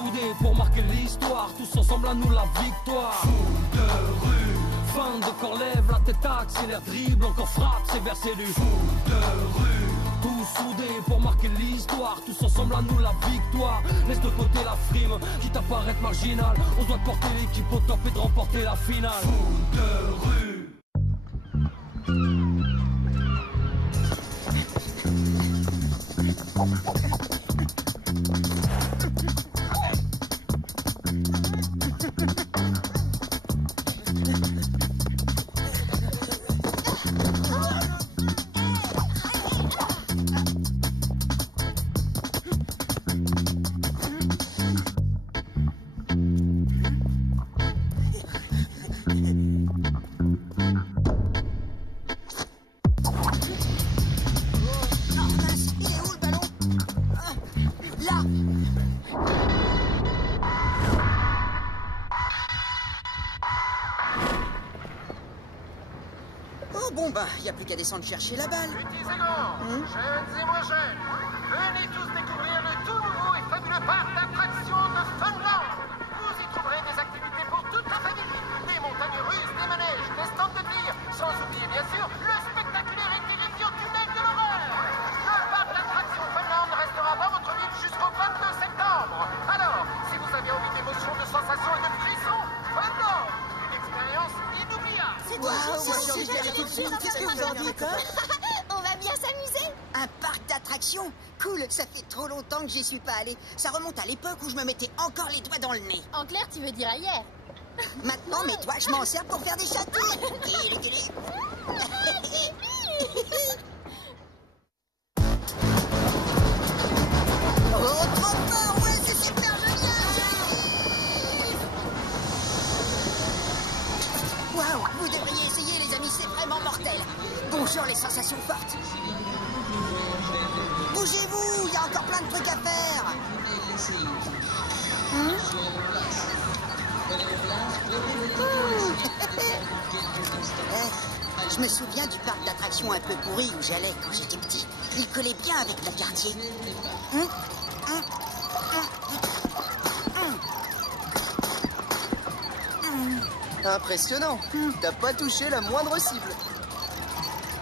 soudés pour marquer l'histoire, tous ensemble à nous la victoire. Foot de rue, fin de corps, lève la tête, accélère, dribble, encore frappe, c'est versé du foot de rue. Tous soudés pour marquer l'histoire, tous ensemble à nous la victoire. Laisse de côté la frime, quitte à paraître marginal. On doit porter l'équipe au top et de remporter la finale. Foot de rue. Y a plus qu'à descendre chercher la balle. Petits et grands, jeunes et moins jeunes, venez tous découvrir le tout nouveau et fabuleux parc d'attractions de Funland. Vous y trouverez des activités pour toute la famille, des montagnes russes, des manèges, des stands de tir, sans oublier bien sûr le spectaculaire et terrifiant tunnel de l'horreur. Le parc d'attractions Funland restera dans votre ville jusqu'au 22 septembre. Alors, si vous avez envie d'émotions, de sensations et de frissons, Funland, une expérience inoubliable. Qu'est-ce que vous en dites, hein? On va bien s'amuser. Un parc d'attractions? Cool, ça fait trop longtemps que j'y suis pas allé. Ça remonte à l'époque où je me mettais encore les doigts dans le nez. En clair, tu veux dire ailleurs? Maintenant, mes doigts, je m'en sers pour faire des châteaux. Oh, trop fort, ouais, c'est super génial. Waouh, vous devriez essayer, les amis, c'est vraiment mortel. Bonjour, les sensations fortes. Bougez-vous, il y a encore plein de trucs à faire. Je me souviens du parc d'attractions un peu pourri où j'allais quand j'étais petit. Il collait bien avec mon quartier. Impressionnant. T'as pas touché la moindre cible.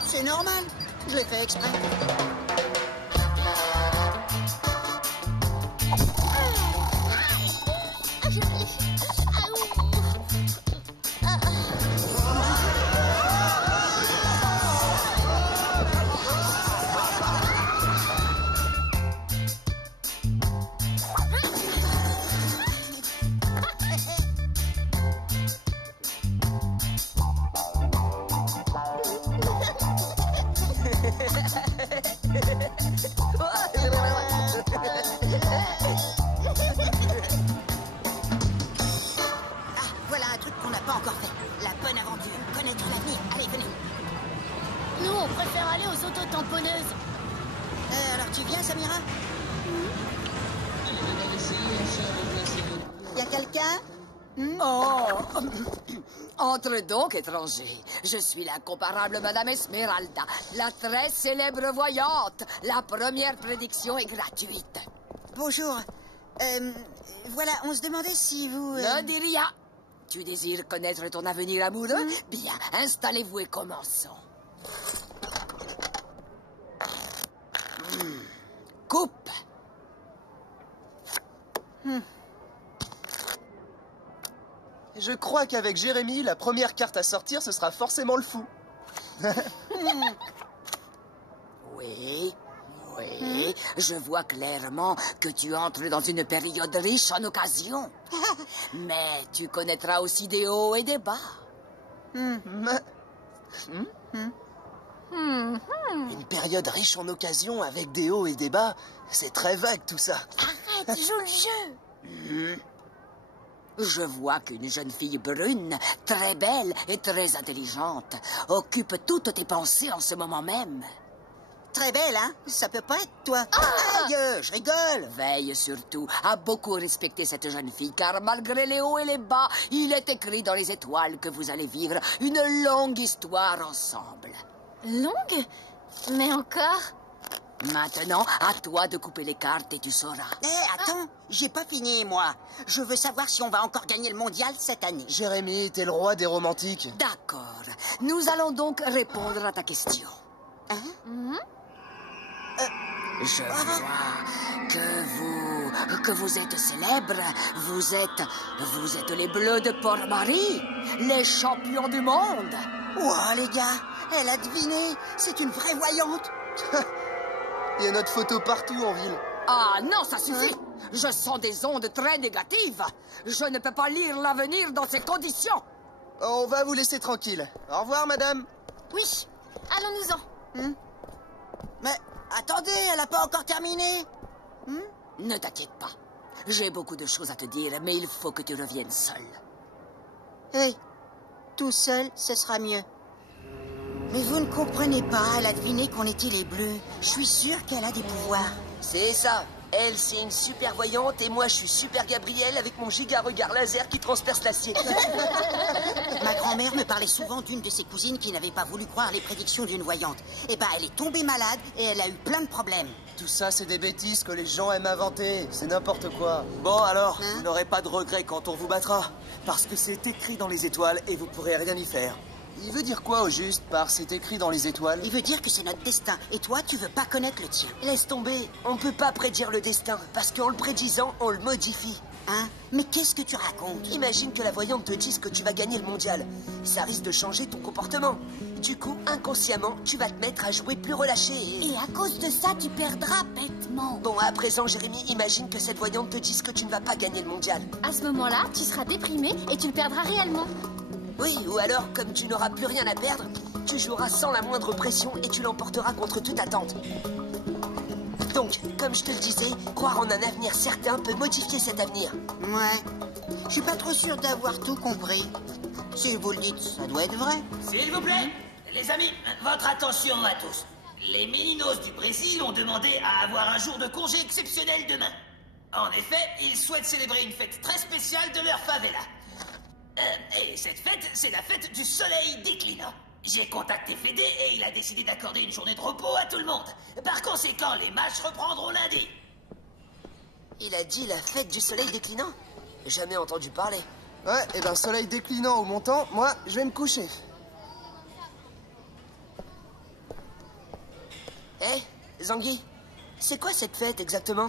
C'est normal, je l'ai fait exprès. Alors tu viens, Samira? Y a quelqu'un? Oh! Entre donc, étranger. Je suis l'incomparable Madame Esmeralda, la très célèbre voyante. La première prédiction est gratuite. Bonjour. Voilà, on se demandait si vous... Ne dis rien. Tu désires connaître ton avenir amoureux? Bien, installez-vous et commençons. Coupe. Je crois qu'avec Jérémy, la première carte à sortir, ce sera forcément le fou. Oui, je vois clairement que tu entres dans une période riche en occasions. Mais tu connaîtras aussi des hauts et des bas. Une période riche en occasions avec des hauts et des bas, c'est très vague tout ça. Arrête, joue le jeu. Je vois qu'une jeune fille brune, très belle et très intelligente, occupe toutes tes pensées en ce moment même. Très belle, hein? Ça peut pas être toi. Aïe, je rigole. Veille surtout à beaucoup respecter cette jeune fille, car malgré les hauts et les bas, il est écrit dans les étoiles que vous allez vivre une longue histoire ensemble. Longue? Mais encore? Maintenant, à toi de couper les cartes et tu sauras. Attends, j'ai pas fini, moi. Je veux savoir si on va encore gagner le mondial cette année. Jérémy, t'es le roi des romantiques. D'accord. Nous allons donc répondre à ta question. Je vois que vous êtes célèbre. Vous êtes les Bleus de Port-Marie, les champions du monde. Ouah, les gars, elle a deviné. C'est une vraie voyante. Il y a notre photo partout en ville. Ah non, ça suffit. Je sens des ondes très négatives. Je ne peux pas lire l'avenir dans ces conditions. On va vous laisser tranquille. Au revoir, madame. Oui, allons-nous-en. Mais attendez, elle a pas encore terminé. Ne t'inquiète pas. J'ai beaucoup de choses à te dire, mais il faut que tu reviennes seul. Oui, tout seul, ce sera mieux. Mais vous ne comprenez pas, elle a deviné qu'on était les Bleus. Je suis sûre qu'elle a des pouvoirs. C'est ça. Elle, c'est une super voyante et moi, je suis super Gabriel avec mon giga regard laser qui transperce l'acier. Ma grand-mère me parlait souvent d'une de ses cousines qui n'avait pas voulu croire les prédictions d'une voyante. Eh ben, elle est tombée malade et elle a eu plein de problèmes. Tout ça, c'est des bêtises que les gens aiment inventer. C'est n'importe quoi. Bon, alors, vous n'aurez pas de regrets quand on vous battra. Parce que c'est écrit dans les étoiles et vous pourrez rien y faire. Il veut dire quoi au juste par c'est écrit dans les étoiles? Il veut dire que c'est notre destin. Et toi, tu veux pas connaître le tien. Laisse tomber. On peut pas prédire le destin. Parce qu'en le prédisant, on le modifie. Hein? Mais qu'est-ce que tu racontes? Imagine que la voyante te dise que tu vas gagner le mondial. Ça risque de changer ton comportement. Du coup, inconsciemment, tu vas te mettre à jouer plus relâché Et à cause de ça, tu perdras bêtement. Bon, à présent, Jérémy, imagine que cette voyante te dise que tu ne vas pas gagner le mondial. À ce moment-là, tu seras déprimé et tu le perdras réellement. Oui, ou alors, comme tu n'auras plus rien à perdre, tu joueras sans la moindre pression et tu l'emporteras contre toute attente. Donc, comme je te le disais, croire en un avenir certain peut modifier cet avenir. Ouais. Je suis pas trop sûre d'avoir tout compris. Si vous le dites, ça doit être vrai. S'il vous plaît, les amis, votre attention à tous. Les Meninos du Brésil ont demandé à avoir un jour de congé exceptionnel demain. En effet, ils souhaitent célébrer une fête très spéciale de leur favela. Et cette fête, c'est la fête du soleil déclinant. J'ai contacté Fédé et il a décidé d'accorder une journée de repos à tout le monde. Par conséquent, les matchs reprendront lundi. Il a dit la fête du soleil déclinant? Jamais entendu parler. Ouais, et ben soleil déclinant ou montant, moi, je vais me coucher. Zangui, c'est quoi cette fête exactement?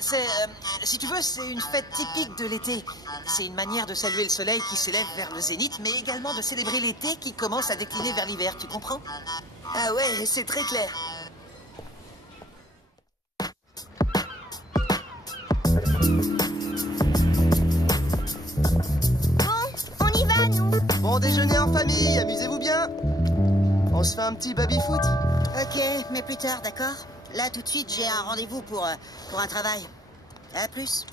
C'est, si tu veux, c'est une fête typique de l'été. C'est une manière de saluer le soleil qui s'élève vers le zénith, mais également de célébrer l'été qui commence à décliner vers l'hiver, tu comprends? Ah ouais, c'est très clair. On y va, nous. Bon déjeuner en famille, amusez-vous bien. On se fait un petit baby-foot? Ok, mais plus tard, d'accord? Là, tout de suite, j'ai un rendez-vous pour un travail. À plus.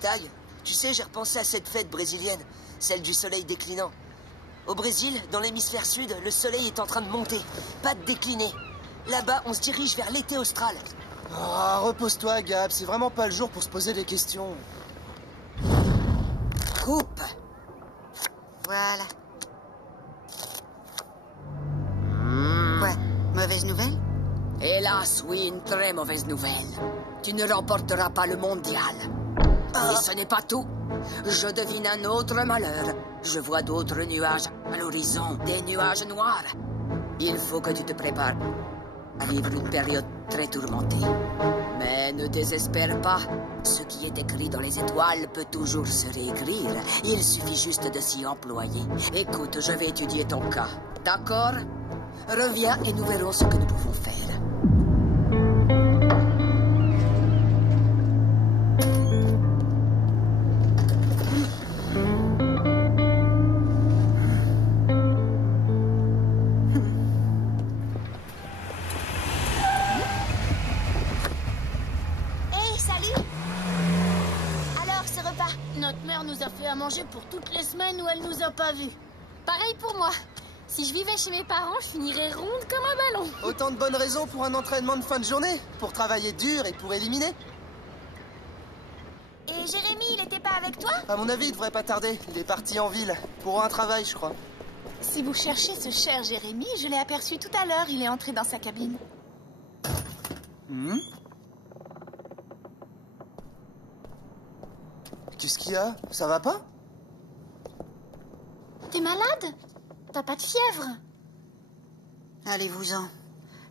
Tag, tu sais, j'ai repensé à cette fête brésilienne, celle du soleil déclinant. Au Brésil, dans l'hémisphère sud, le soleil est en train de monter, pas de décliner. Là-bas, on se dirige vers l'été austral. Ah, repose-toi, Gab, c'est vraiment pas le jour pour se poser des questions. Coupe. Voilà. Quoi? Mauvaise nouvelle? Hélas, oui, une très mauvaise nouvelle. Tu ne remporteras pas le mondial. Et ce n'est pas tout. Je devine un autre malheur. Je vois d'autres nuages à l'horizon, des nuages noirs. Il faut que tu te prépares à vivre une période très tourmentée. Mais ne désespère pas. Ce qui est écrit dans les étoiles peut toujours se réécrire. Il suffit juste de s'y employer. Écoute, je vais étudier ton cas. D'accord? Reviens et nous verrons ce que nous pouvons faire. Hey, salut. Alors, ce repas? Notre mère nous a fait à manger pour toutes les semaines où elle nous a pas vus. Pareil pour moi. Si je vivais chez mes parents, je finirais ronde comme un ballon. Autant de bonnes raisons pour un entraînement de fin de journée, pour travailler dur et pour éliminer. Et Jérémy, il était pas avec toi? À mon avis, il devrait pas tarder. Il est parti en ville, pour un travail, je crois. Si vous cherchez ce cher Jérémy, je l'ai aperçu tout à l'heure. Il est entré dans sa cabine. Qu'est-ce qu'il y a? Ça va pas? T'es malade? T'as pas de fièvre? Allez-vous-en.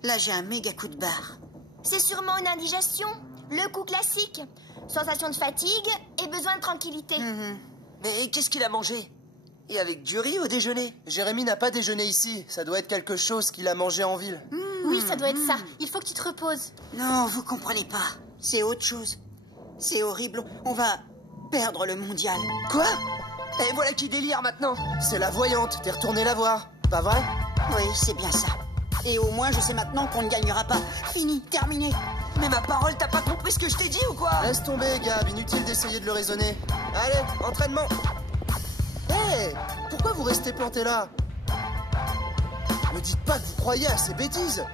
Là, j'ai un méga coup de barre. C'est sûrement une indigestion. Le coup classique. Sensation de fatigue et besoin de tranquillité. Mais qu'est-ce qu'il a mangé? Et avec du riz au déjeuner? Jérémy n'a pas déjeuné ici. Ça doit être quelque chose qu'il a mangé en ville. Oui, ça doit être ça. Il faut que tu te reposes. Non, vous comprenez pas. C'est autre chose. C'est horrible. On va perdre le mondial. Quoi? Et voilà qui délire maintenant. C'est la voyante. T'es retourné la voir. Pas vrai? Oui, c'est bien ça. Et au moins, je sais maintenant qu'on ne gagnera pas. Fini, terminé. Mais ma parole, t'as pas compris ce que je t'ai dit ou quoi? Laisse tomber, Gab. Inutile d'essayer de le raisonner. Allez, entraînement. Hé, pourquoi vous restez planté là? Ne dites pas que vous croyez à ces bêtises.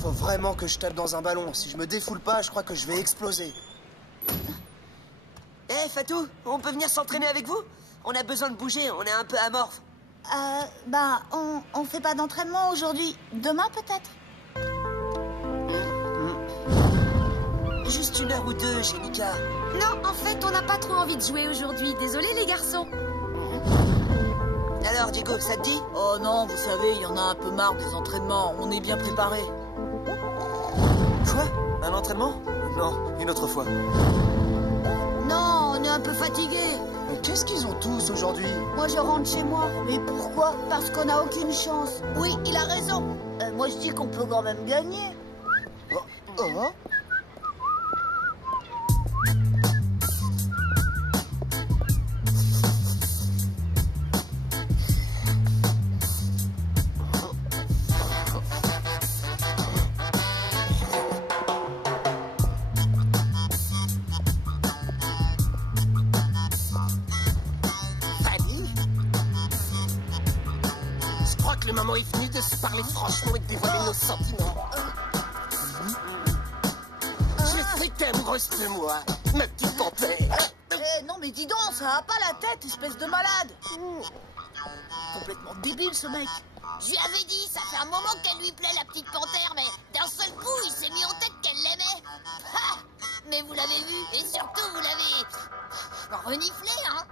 Faut vraiment que je tape dans un ballon. Si je me défoule pas, je crois que je vais exploser. Hé, Fatou, on peut venir s'entraîner avec vous? On a besoin de bouger, on est un peu amorphe. On fait pas d'entraînement aujourd'hui. Demain, peut-être? Juste 1 heure ou 2 chez Nika. Non, en fait, on n'a pas trop envie de jouer aujourd'hui. Désolé, les garçons. Alors, Diego, ça te dit? Oh non, vous savez, il y en a un peu marre des entraînements. On est bien préparés. Quoi? Un entraînement? Non, une autre fois. Non, on est un peu fatigués. Mais qu'est-ce qu'ils ont tous aujourd'hui? Moi, je rentre chez moi. Mais pourquoi? Parce qu'on n'a aucune chance. Oui, il a raison. Moi, je dis qu'on peut quand même gagner. Oh. Le moment est venu de se parler franchement et de dévoiler nos sentiments. Je sais que t'es amoureuse de moi, ma petite panthère. Non, mais dis donc, ça a pas la tête, espèce de malade. Complètement débile, ce mec. Je lui avais dit, ça fait un moment qu'elle lui plaît, la petite panthère, mais d'un seul coup, il s'est mis en tête qu'elle l'aimait. Mais vous l'avez vu, et surtout, vous l'avez reniflé, hein.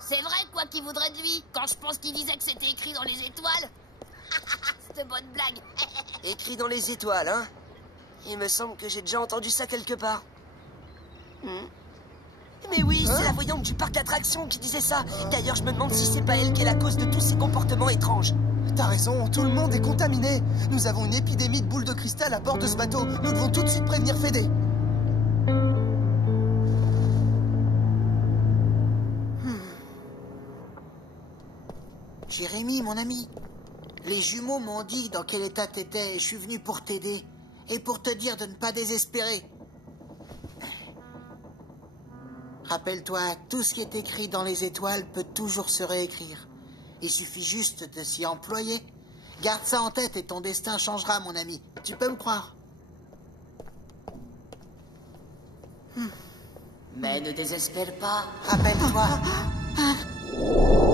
C'est vrai, quoi qu'il voudrait de lui, quand je pense qu'il disait que c'était écrit dans les étoiles. Cette bonne blague. Écrit dans les étoiles, hein? Il me semble que j'ai déjà entendu ça quelque part. Mais oui, c'est la voyante du parc d'attractions qui disait ça. D'ailleurs, je me demande si c'est pas elle qui est la cause de tous ces comportements étranges. T'as raison, tout le monde est contaminé. Nous avons une épidémie de boules de cristal à bord de ce bateau. Nous devons tout de suite prévenir Fédé. Jérémy, mon ami, les jumeaux m'ont dit dans quel état t'étais et je suis venu pour t'aider et pour te dire de ne pas désespérer. Rappelle-toi, tout ce qui est écrit dans les étoiles peut toujours se réécrire. Il suffit juste de s'y employer. Garde ça en tête et ton destin changera, mon ami. Tu peux me croire. Mais ne désespère pas. Rappelle-toi,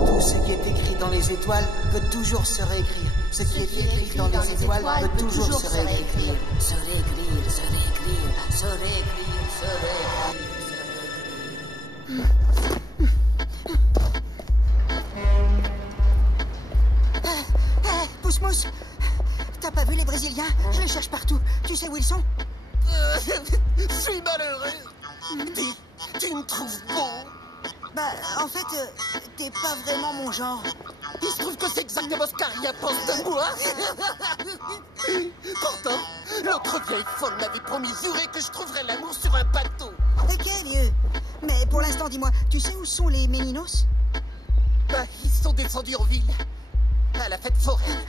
tout ce qui est écrit dans les étoiles peut toujours se réécrire. Ce qui est écrit dans les étoiles peut toujours se réécrire. Se réécrire, se réécrire, se réécrire, se réécrire. Pousse-mousse, t'as pas vu les Brésiliens? Je les cherche partout. Tu sais où ils sont? Je suis malheureux. Tu me trouves beau. Bah, en fait, t'es pas vraiment mon genre. Il se trouve que c'est exactement ce qu'Aria pense de moi. Pourtant, l'autre vieille folle m'avait promis juré que je trouverais l'amour sur un bateau. Ok, vieux. Mais pour l'instant, dis-moi, tu sais où sont les Mélinos? Bah, ils sont descendus en ville. À la fête foraine.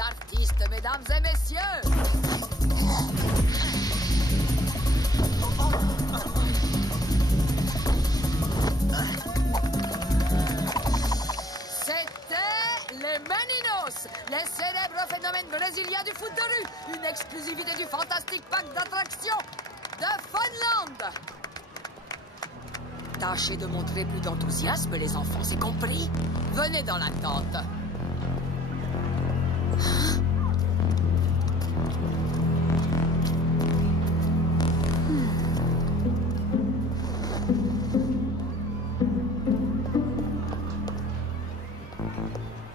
artistes, mesdames et messieurs. C'était les Meninos, les célèbres phénomènes brésiliens du foot de rue. Une exclusivité du fantastique parc d'attractions de Funland. Tâchez de montrer plus d'enthousiasme, les enfants, c'est compris? Venez dans la tente.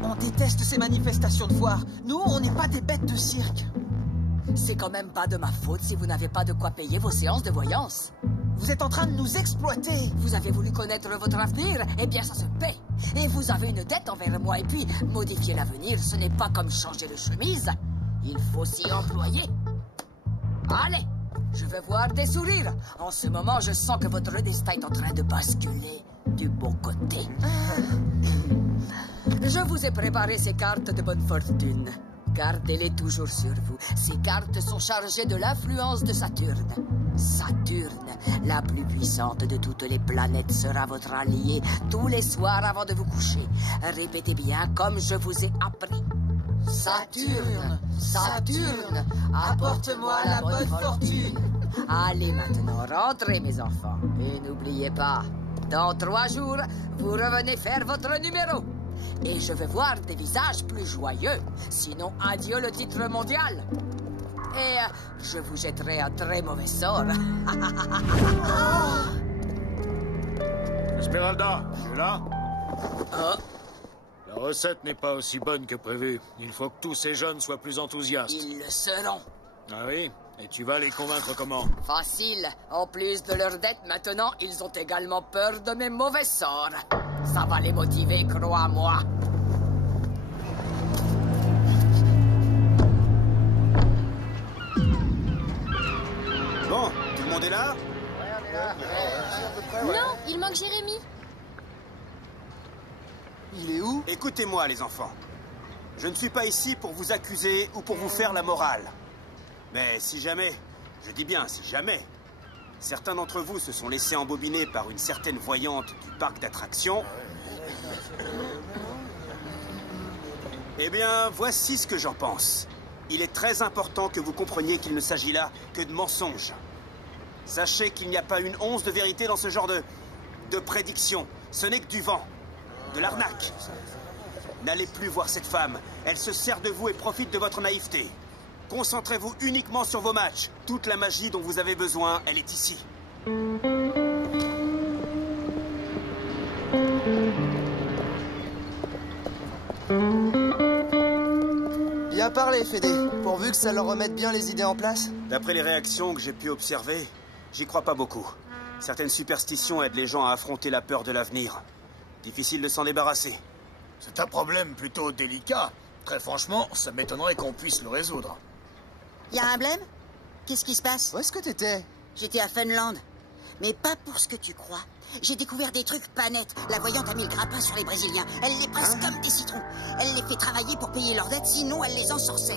On déteste ces manifestations de foire. Nous, on n'est pas des bêtes de cirque. C'est quand même pas de ma faute si vous n'avez pas de quoi payer vos séances de voyance. Vous êtes en train de nous exploiter. Vous avez voulu connaître votre avenir, eh bien ça se paie. Et vous avez une dette envers moi. Et puis, modifier l'avenir, ce n'est pas comme changer de chemise. Il faut s'y employer. Allez, je veux voir des sourires. En ce moment, je sens que votre destin est en train de basculer du bon côté. Je vous ai préparé ces cartes de bonne fortune. Gardez-les toujours sur vous. Ces cartes sont chargées de l'influence de Saturne. Saturne, la plus puissante de toutes les planètes, sera votre allié tous les soirs avant de vous coucher. Répétez bien comme je vous ai appris. Saturne, Saturne, apporte-moi la bonne fortune. Allez maintenant, rentrez mes enfants. Et n'oubliez pas, dans 3 jours, vous revenez faire votre numéro. Et je veux voir des visages plus joyeux. Sinon, adieu le titre mondial. Et je vous jetterai un très mauvais sort. Esmeralda, tu es là? Oh. La recette n'est pas aussi bonne que prévu. Il faut que tous ces jeunes soient plus enthousiastes. Ils le seront. Ah oui? Et tu vas les convaincre comment? Facile. En plus de leur dette, maintenant, ils ont également peur de mes mauvais sorts. Ça va les motiver, crois-moi. Bon, tout le monde est là? Non, il manque Jérémy. Il est où? Écoutez-moi, les enfants. Je ne suis pas ici pour vous accuser ou pour vous faire la morale. Mais si jamais, je dis bien si jamais, certains d'entre vous se sont laissés embobiner par une certaine voyante du parc d'attractions, eh bien, voici ce que j'en pense. Il est très important que vous compreniez qu'il ne s'agit là que de mensonges. Sachez qu'il n'y a pas une once de vérité dans ce genre de prédiction. Ce n'est que du vent, de l'arnaque. N'allez plus voir cette femme. Elle se sert de vous et profite de votre naïveté. Concentrez-vous uniquement sur vos matchs. Toute la magie dont vous avez besoin, elle est ici. Bien parlé, Fédé. Pourvu que ça leur remette bien les idées en place. D'après les réactions que j'ai pu observer, j'y crois pas beaucoup. Certaines superstitions aident les gens à affronter la peur de l'avenir. Difficile de s'en débarrasser. C'est un problème plutôt délicat. Très franchement, ça m'étonnerait qu'on puisse le résoudre. Y a un blême? Qu'est-ce qui se passe? Où est-ce que t'étais? J'étais à Funland. Mais pas pour ce que tu crois. J'ai découvert des trucs pas nets. La voyante a mis le grappin sur les Brésiliens. Elle les presse comme des citrons. Elle les fait travailler pour payer leurs dettes, sinon elle les ensorcelle.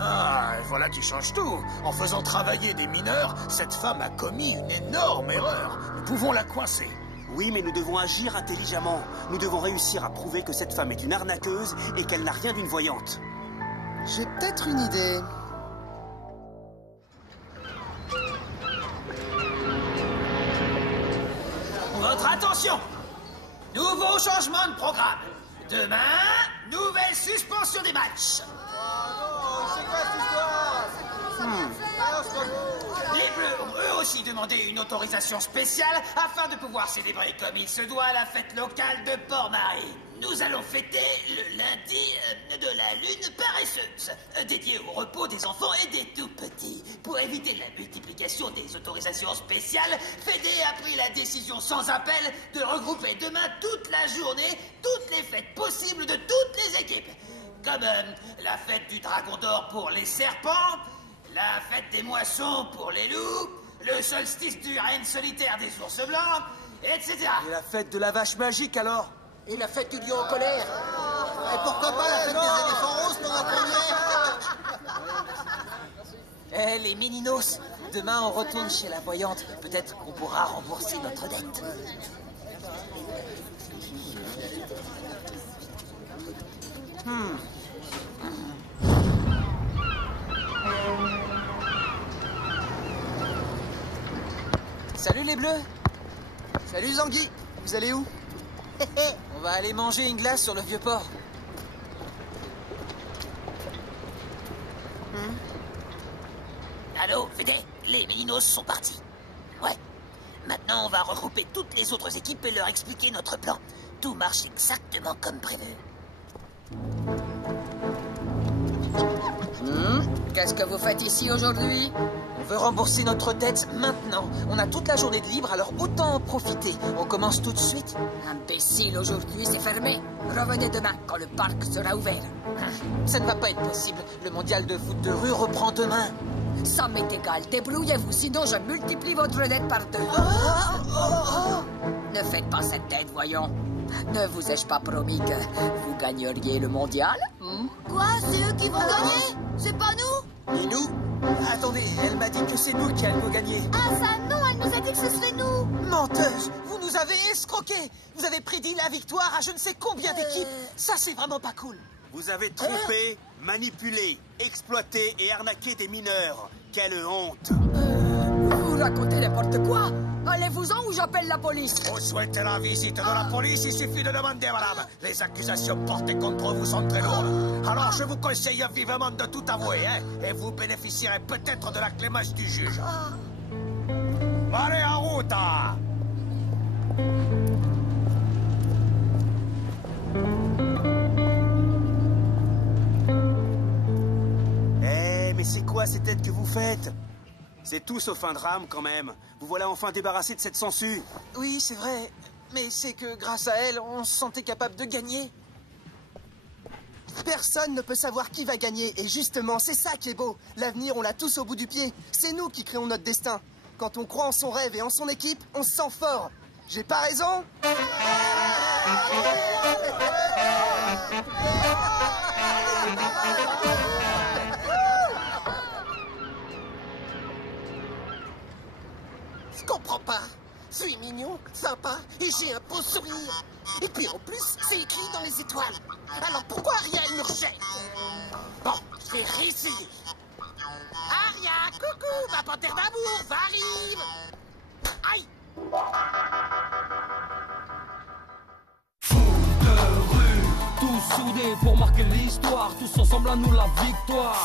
Ah, et voilà qui change tout. En faisant travailler des mineurs, cette femme a commis une énorme erreur. Nous pouvons la coincer. Oui, mais nous devons agir intelligemment. Nous devons réussir à prouver que cette femme est une arnaqueuse et qu'elle n'a rien d'une voyante. J'ai peut-être une idée. Votre attention! Nouveau changement de programme. Demain, nouvelle suspension des matchs. Les Bleus ont eux aussi demandé une autorisation spéciale afin de pouvoir célébrer comme il se doit la fête locale de Port-Marie. Nous allons fêter le lundi de la lune paresseuse, dédié au repos des enfants et des tout-petits. Pour éviter la multiplication des autorisations spéciales, Fédé a pris la décision sans appel de regrouper demain toute la journée toutes les fêtes possibles de toutes les équipes. Comme la fête du Dragon d'Or pour les serpents, la fête des moissons pour les loups, le solstice du règne solitaire des ours blancs, etc. Et la fête de la vache magique alors? Et la fête du lion en colère. Et pourquoi pas la fête des éléphants roses pendant la première? Eh, les Mininos, demain on retourne chez la voyante. Peut-être qu'on pourra rembourser notre dette. Salut les bleus. Salut Zangui, vous allez où? On va aller manger une glace sur le vieux port. Allô, Fédé, les Mininos sont partis. Ouais. Maintenant, on va regrouper toutes les autres équipes et leur expliquer notre plan. Tout marche exactement comme prévu. Qu'est-ce que vous faites ici aujourd'hui? On veut rembourser notre dette maintenant. On a toute la journée de libre, alors autant en profiter. On commence tout de suite. Imbécile, aujourd'hui c'est fermé. Revenez demain quand le parc sera ouvert. Ça ne va pas être possible. Le mondial de foot de rue reprend demain. Ça m'est égal, débrouillez-vous, sinon je multiplie votre dette par 2. Ne faites pas cette dette, voyons. Ne vous ai-je pas promis que vous gagneriez le mondial? Quoi? C'est eux qui vont gagner? C'est pas nous? Et nous? Attendez, elle m'a dit que c'est nous qui allons gagner. Ah ça non, elle nous a dit que ce serait nous. Menteuse, vous nous avez escroqués. Vous avez prédit la victoire à je ne sais combien d'équipes. Ça, c'est vraiment pas cool. Vous avez trompé, manipulé, exploité et arnaqué des mineurs. Quelle honte! Vous racontez n'importe quoi. Allez-vous-en ou j'appelle la police. Vous souhaitez la visite de la police, il suffit de demander, madame. Les accusations portées contre vous sont très lourdes. Alors je vous conseille vivement de tout avouer, hein, et vous bénéficierez peut-être de la clémence du juge. Allez, en route! Mais c'est quoi ces têtes que vous faites? C'est tout sauf un drame quand même. Vous voilà enfin débarrassé de cette sangsue. Oui, c'est vrai. Mais c'est que grâce à elle, on se sentait capable de gagner. Personne ne peut savoir qui va gagner. Et justement, c'est ça qui est beau. L'avenir, on l'a tous au bout du pied. C'est nous qui créons notre destin. Quand on croit en son rêve et en son équipe, on se sent fort. J'ai pas raison? Je comprends pas. Je suis mignon, sympa et j'ai un beau sourire. Et puis en plus, c'est écrit dans les étoiles. Alors pourquoi Aria urgeait? Bon, je vais réessayer. Aria, coucou, ma panthère d'amour, j'arrive. Aïe. Foot de rue, tous soudés pour marquer l'histoire, tous ensemble à nous la victoire.